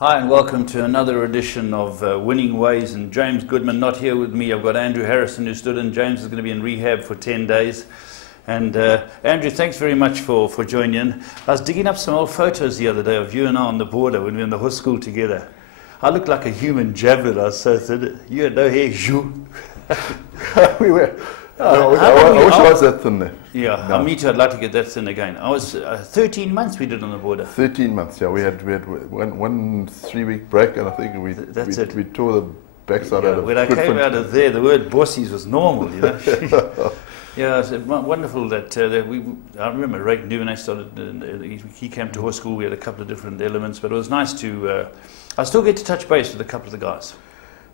Hi and welcome to another edition of Winning Ways, and James Goodman not here with me. I've got Andrew Harrison who stood in. James is going to be in rehab for 10 days. And Andrew, thanks very much for joining in. I was digging up some old photos the other day of you and I on the border when we were in the horse school together. I looked like a human javelin. I was so thin. You had no hair. We were. I wish I was that thin there. Yeah, No. me too. I'd like to get that thin again. I was 13 months we did on the border. 13 months, yeah. We had one 3-week break, and I think we tore the backside out of When I came Goodfin. out of there, the word bossies was normal, you know. Yeah, it's wonderful that I remember Ray Duvernay started, he came to horse school, we had a couple of different elements, but it was nice to, I still get to touch base with a couple of the guys.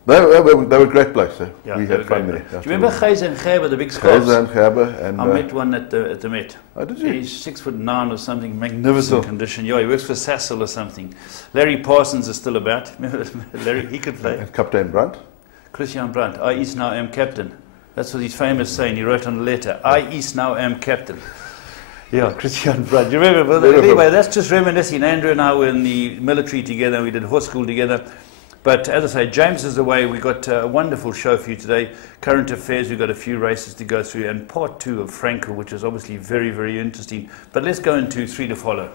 They were great blokes. Yeah, We they were had fun great. there. Do you remember Gijs and Gerber, the big scarves? Gijs and Gerber, and I met one at the Met. oh, did you? He's 6'9" or something, magnificent So- condition. Yeah, he works for Sassel or something. Larry Parsons is still about. Remember Larry? He could play. And Captain Brandt. Christian Brandt, I is now am captain. That's what he's famous saying. He wrote on a letter, I is now am captain. Yeah, Christian Brandt. You remember? But anyway, that's just reminiscing. Andrew and I were in the military together. We did horse school together. But as I say, James is away. We've got a wonderful show for you today. Current affairs, we've got a few races to go through. And part 2 of Frankel, which is obviously very, very interesting. But let's go into 3 to follow.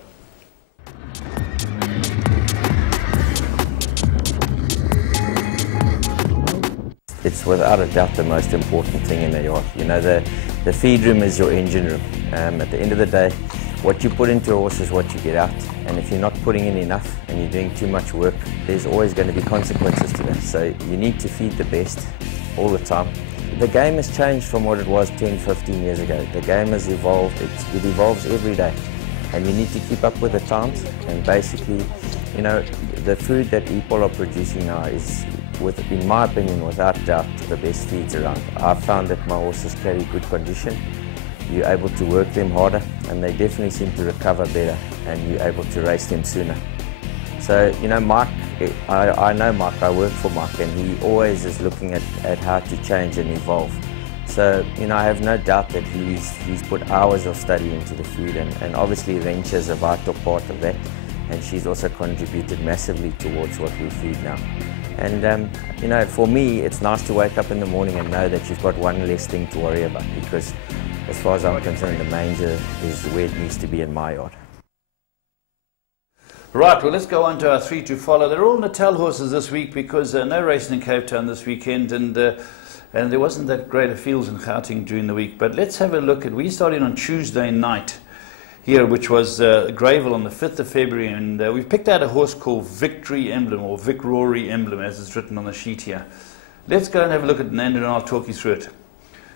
It's without a doubt the most important thing in a yard. You know, the feed room is your engine room. At the end of the day, what you put into a horse is what you get out. And if you're not putting in enough and you're doing too much work, there's always going to be consequences to that. So you need to feed the best all the time. The game has changed from what it was 10, 15 years ago. The game has evolved. It evolves every day. And you need to keep up with the times. And basically, you know, the food that people are producing now is, in my opinion, without doubt, the best feeds around. I've found that my horses carry good condition. You're able to work them harder, and they definitely seem to recover better, and you're able to race them sooner. So, you know, Mike, I know Mike, I work for Mike, and he always is looking at how to change and evolve. So, you know, I have no doubt that he's put hours of study into the food, and obviously Rencha is a vital part of that, and she's also contributed massively towards what we feed now. And, you know, for me, it's nice to wake up in the morning and know that you've got one less thing to worry about, because as far as I'm concerned, the manger is where it needs to be in my yard. Right, well, let's go on to our 3 to follow. They're all Natal horses this week because no racing in Cape Town this weekend, and there wasn't that great a fields in Gauteng during the week. But let's have a look at, we started on Tuesday night here, which was Greyville on the 5th of February, and we've picked out a horse called Victory Emblem, or Vic Rory Emblem, as it's written on the sheet here. Let's go and have a look at it, and Andrew and I'll talk you through it.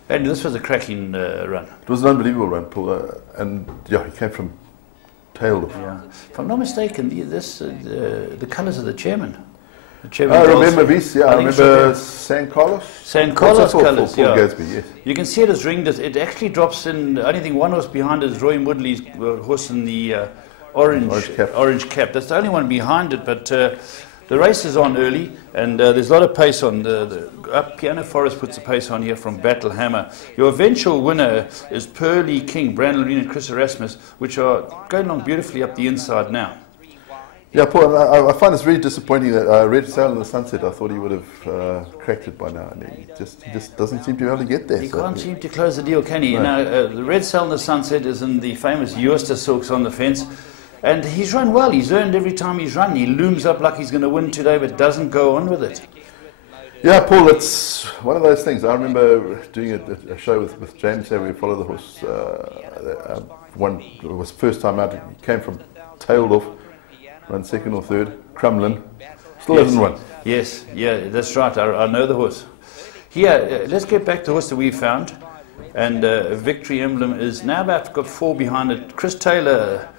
Andrew, this was a cracking run. It was an unbelievable run, Paul. And yeah, he came from tail. Yeah. If I'm not mistaken, the colours of the chairman. The I remember Dolls- this, yeah. I think remember so. San Carlos. San Carlos Paul colours, yeah. Gadsby, yes. You can see it as ringed. It actually drops in. The only thing one horse behind it is Roy Woodley's horse in the orange cap. That's the only one behind it. But the race is on early, and there's a lot of pace on. Piano Forest puts the pace on here from Battle Hammer. Your eventual winner is Pearly King, Brandon Loreen and Chris Erasmus, which are going along beautifully up the inside now. Yeah, Paul, I find this really disappointing that Red Sail in the Sunset, I thought he would have cracked it by now, and he just doesn't seem to be able to get there. He can't seem to close the deal, can he? No. You know, the Red Sail in the Sunset is in the famous Eoster Silks on the fence. And he's run well. He's earned every time he's run. He looms up like he's going to win today, but doesn't go on with it. Yeah, Paul, it's one of those things. I remember doing a show with James here. We followed the horse. It was first time out. He came from tailed off, run second or third. Crumlin still hasn't won. Yes, yeah, that's right. I know the horse. Here, let's get back to the horse that we found. And Victory Emblem is now about got 4 behind it. Chris Taylor,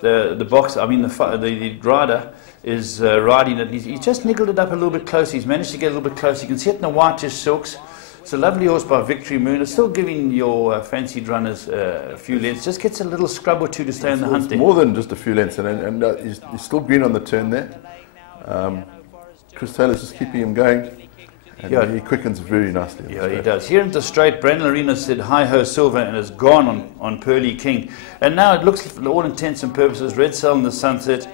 the box, I mean the rider, is riding it. He's just niggled it up a little bit close. He's managed to get a little bit close. You can see it in the whitish silks. It's a lovely horse by Victory Moon. It's still giving your fancied runners a few lengths. Just gets a little scrub or two to stay in the hunt there. More than just a few lengths, and he's still green on the turn there. Chris Taylor's just keeping him going. And Yeah. he quickens very nicely. Yeah, he does. Here at the straight, Brandon Arena said hi-ho silver and has gone on Pearly King. And now it looks, for all intents and purposes, Red Sail in the Sunset,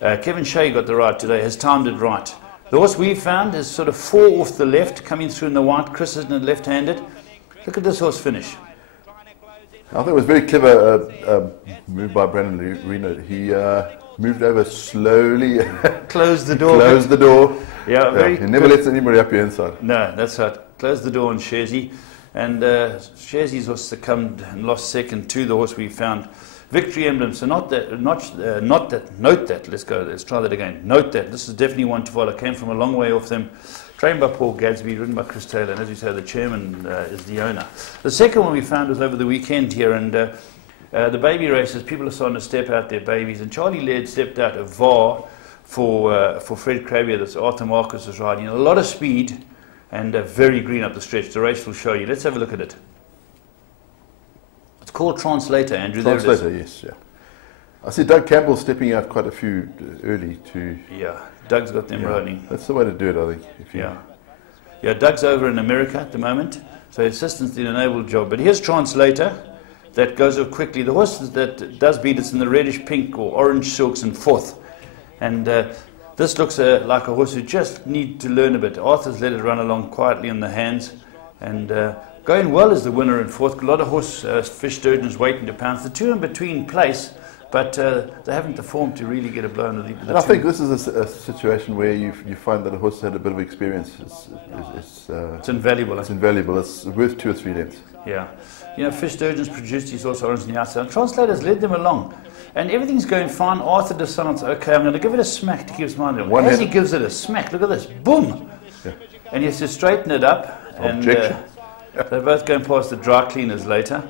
Kevin Shea got the ride today, has timed it right. The horse we found is sort of 4 off the left, coming through in the white. Chris isn't left-handed. Look at this horse finish. I think it was very clever move by Brandon Reno. He moved over slowly. Closed the door. Closed the door. Yeah, he never lets anybody up here inside. No, that's right. Closed the door on Shazy. And Shazy's horse succumbed and lost second to the horse we found. Victory Emblem. So note that. Let's try that again. Note that. This is definitely one to follow. Came from a long way off them. Trained by Paul Gadsby, ridden by Chris Taylor, and as we say, the chairman is the owner. The second one we found was over the weekend here, and the baby races, people are starting to step out their babies, and Charlie Laird stepped out a VAR for Fred Cravier, that's Arthur Marcus was riding. A lot of speed and very green up the stretch. The race will show you. Let's have a look at it. It's called Translator, Andrew. Translator, yes, yeah. I see Doug Campbell stepping out quite a few early to... Yeah, Doug's got them rolling. That's the way to do it, I think. Yeah, Doug's over in America at the moment, so his assistants did an able job. But here's Translator, that goes up quickly. The horse that does beat, it's in the reddish pink or orange silks in 4th. And this looks like a horse who just need to learn a bit. Arthur's let it run along quietly in the hands, and going well is the winner in 4th. A lot of horse fish sturgeons waiting to pounce. The two in between place, but they haven't the form to really get a blow in the lead. And I think this is a situation where you find that a horse had a bit of experience. It's invaluable. It's invaluable. It's worth 2 or 3 lengths. Yeah. You know, Fish Sturgeon's produced his horse orange on the outside. Translator's led them along. And everything's going fine. Arthur decides, okay, I'm going to give it a smack to keep his mind on. As he gives it a smack, look at this, boom! Yeah. And he has to straighten it up. And they're both going past the dry cleaners later.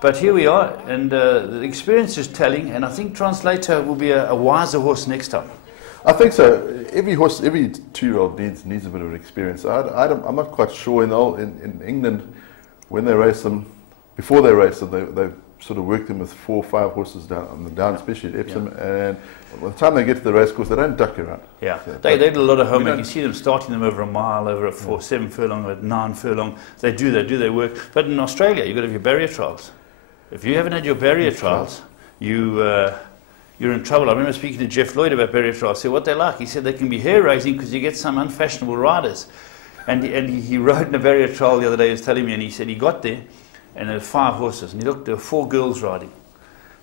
But here we are, and the experience is telling, and I think Translator will be a wiser horse next time. I think so. Every horse, every 2-year-old needs a bit of experience. I'm not quite sure in England, when they race them, before they race them, they sort of work them with 4 or 5 horses down on the down, especially at Epsom, and by the time they get to the race course, they don't duck around. Yeah, so they do a lot of homework. You see them starting them over a mile, over a 7 furlong, or 9 furlong. They do their work. But in Australia, you've got to have your barrier trials. If you haven't had your barrier trials, you're in trouble. I remember speaking to Jeff Lloyd about barrier trials. I said, what they like? He said they can be hair-raising because you get some unfashionable riders. And he rode in a barrier trial the other day, he was telling me, and he said he got there, and there were 5 horses, and he looked, there were 4 girls riding,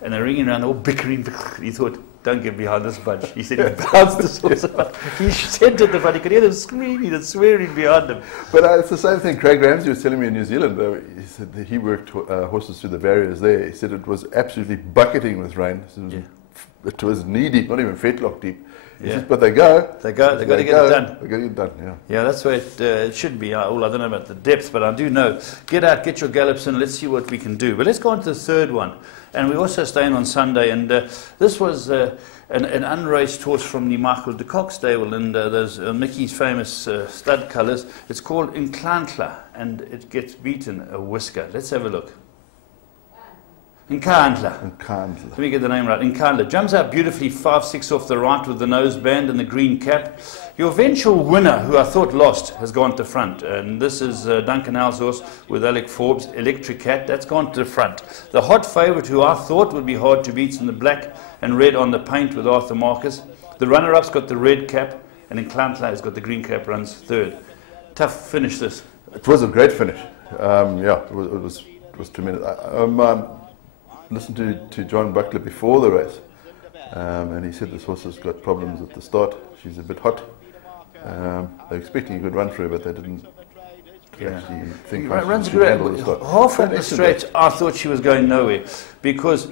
and they're ringing around, all bickering. He thought, don't get behind this bunch. He said he bounced this horse up. He centered the front. He could hear them screaming and swearing behind him. But it's the same thing Craig Ramsey was telling me in New Zealand. He said that he worked horses through the barriers there. He said it was absolutely bucketing with rain. It was knee deep, not even fetlock deep. Says, but they got to get it done. They got to get it done, yeah. Yeah, that's where it should be. I don't know about the depth, but I do know. Get out, get your gallops in, let's see what we can do. But let's go on to the third one. And we're also staying on Sunday, and this was an unraced horse from the Michael de Kock stable, and those Mickey's famous stud colours. It's called Nkandla, and it gets beaten a whisker. Let's have a look. Nkandla. Let me get the name right. Nkandla. Jumps out beautifully 5-6 off the right with the nose band and the green cap. Your eventual winner, who I thought lost, has gone to front. And this is Duncan Howell's horse with Alec Forbes, Electric Cat. That's gone to the front. The hot favourite, who I thought would be hard to beat, in the black and red on the paint with Arthur Marcus. The runner-up's got the red cap, and Nkandla has got the green cap, runs third. Tough finish, this. It was a great finish. It was tremendous. Listened to John Buckler before the race, and he said this horse has got problems at the start. She's a bit hot. They're expecting a good run for her, but they didn't actually think runs she could handle the start. Half of the stretch, I thought she was going nowhere, because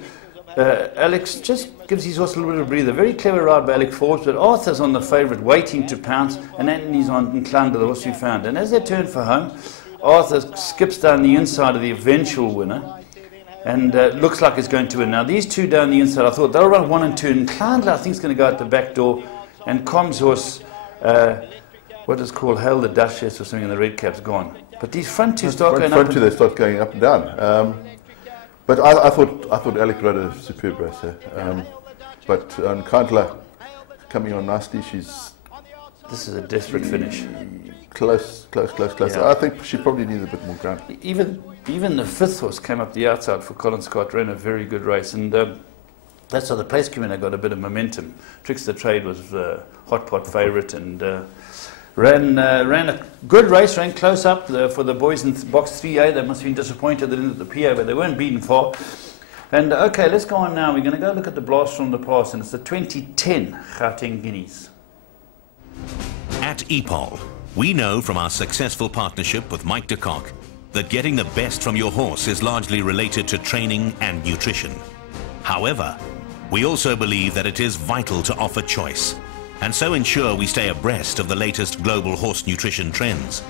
Alex just gives his horse a little bit of a breather. Very clever ride by Alec Forbes, but Arthur's on the favourite, waiting to pounce, and Anthony's on Nkandla, the horse we found. And as they turn for home, Arthur skips down the inside of the eventual winner, and looks like it's going to win. Now, these two down the inside, I thought they'll run 1 and 2. And Nkandla, I think, is going to go out the back door. And Com's horse, what is called Hail the Duchess or something in the red cap's gone. But these front two start going up. They start going up and down. But I thought Alec rode a superb race there. But Nkandla coming on nicely. This is a desperate finish. Close. Yeah. I think she probably needs a bit more ground. Even the 5th horse came up the outside for Colin Scott, ran a very good race. And that's how the place community got a bit of momentum. Trickster Trade was hot pot favourite, and ran a good race, ran close up for the boys in box 3A. They must have been disappointed they didn't at the PA, but they weren't beaten far. And okay, let's go on now. We're going to go look at the blast from the past, and it's the 2010 Gauteng Guineas. At EPOL, we know from our successful partnership with Mike de Kock that getting the best from your horse is largely related to training and nutrition. However, we also believe that it is vital to offer choice, and so ensure we stay abreast of the latest global horse nutrition trends.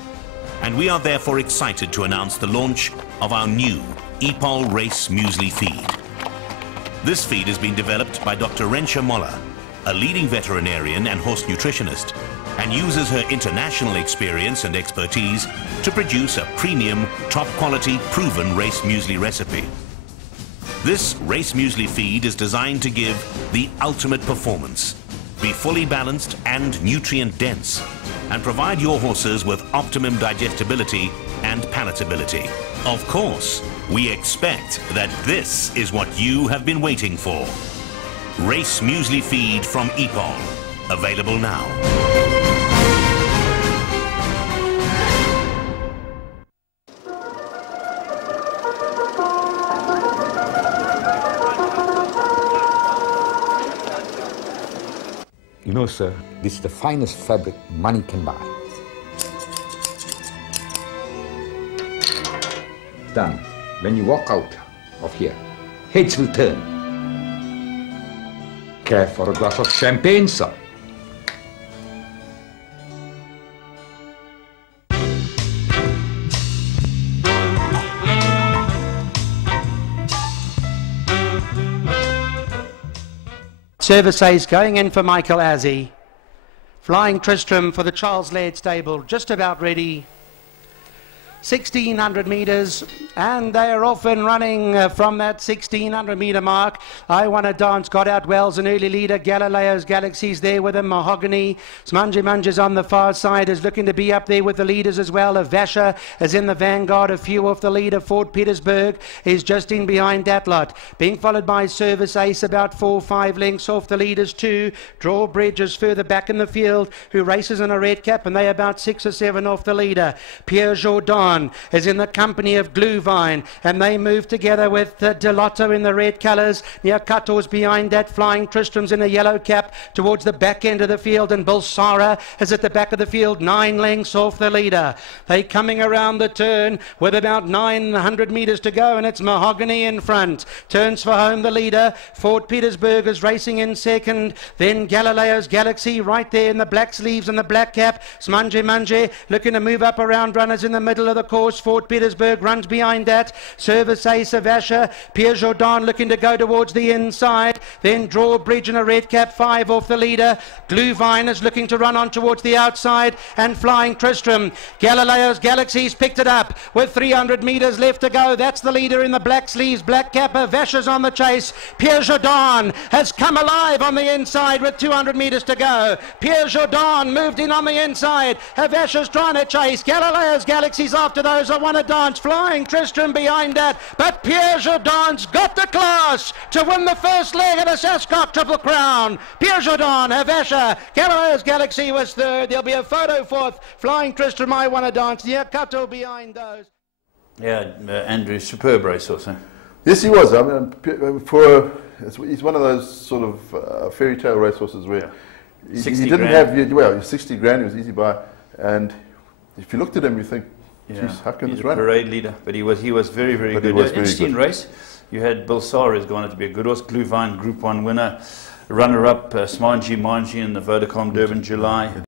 And we are therefore excited to announce the launch of our new EPOL Race Muesli Feed. This feed has been developed by Dr. Rensha Moller, a leading veterinarian and horse nutritionist, and uses her international experience and expertise to produce a premium, top-quality, proven race muesli recipe. This race muesli feed is designed to give the ultimate performance, be fully balanced and nutrient-dense, and provide your horses with optimum digestibility and palatability. Of course, we expect that this is what you have been waiting for. Race Muesli Feed from EPOL. Available now. You know, sir, this is the finest fabric money can buy. Done. When you walk out of here, heads will turn. Care for a glass of champagne, sir? Service Ace going in for Michael Azzi. Flying Tristram for the Charles Laird stable, just about ready. 1600 metres, and they are off and running from that 1600 metre mark. I Wanna Dance got out well as an early leader. Galileo's Galaxy's there with him. Mahogany. Smungy Munges on the far side is looking to be up there with the leaders as well. Avasha is in the vanguard, a few off the leader. Fort Petersburg is just in behind that lot. Being followed by Service Ace, about 4 or 5 lengths off the leaders too. Drawbridge is further back in the field, who races in a red cap, and they about 6 or 7 off the leader. Pierre Jourdan is in the company of Glühwein, and they move together with Delotto in the red colours. Niakator's behind that. Flying Tristram's in a yellow cap towards the back end of the field, and Bulsara is at the back of the field, 9 lengths off the leader. They coming around the turn with about 900 metres to go, and it's Mahogany in front. Turns for home the leader. Fort Petersburg is racing in second. Then Galileo's Galaxy right there in the black sleeves and the black cap. Smungy Munge looking to move up around runners in the middle of the course. Fort Petersburg runs behind that. Service Ace, Avasha, Pierre Jourdan looking to go towards the inside. Then Drawbridge in a red cap, 5 off the leader. Glühwein is looking to run on towards the outside, and Flying Tristram. Galileo's Galaxy's picked it up with 300 metres left to go. That's the leader in the black sleeves, black cap. Avasha's on the chase. Pierre Jourdan has come alive on the inside with 200 metres to go. Pierre Jourdan moved in on the inside. Avasha's trying to chase. Galileo's Galaxy's after those. I Wanna Dance. Flying Tristram behind that, but Pierre Jourdan's got the class to win the first leg of the Sascock Triple Crown. Pierre Jourdan, Avasha, Galileo's Galaxy was third. There'll be a photo fourth. Flying Tristram, I Wanna Dance. Niakato behind those. Yeah, Andrew, superb racehorse, eh? Yes, he was. I mean, he's one of those sort of fairy tale racehorses where he didn't have, well, 60 grand, he was easy by, and if you looked at him, you think, yeah, geez, how can he's this a run? parade leader, but he was very, very But good. he was very Interesting good. race. You had Bulsara who's gone on to be a good horse. Glühwein, Group 1 winner. Runner-up, Smanji Manji in the Vodacom Durban July.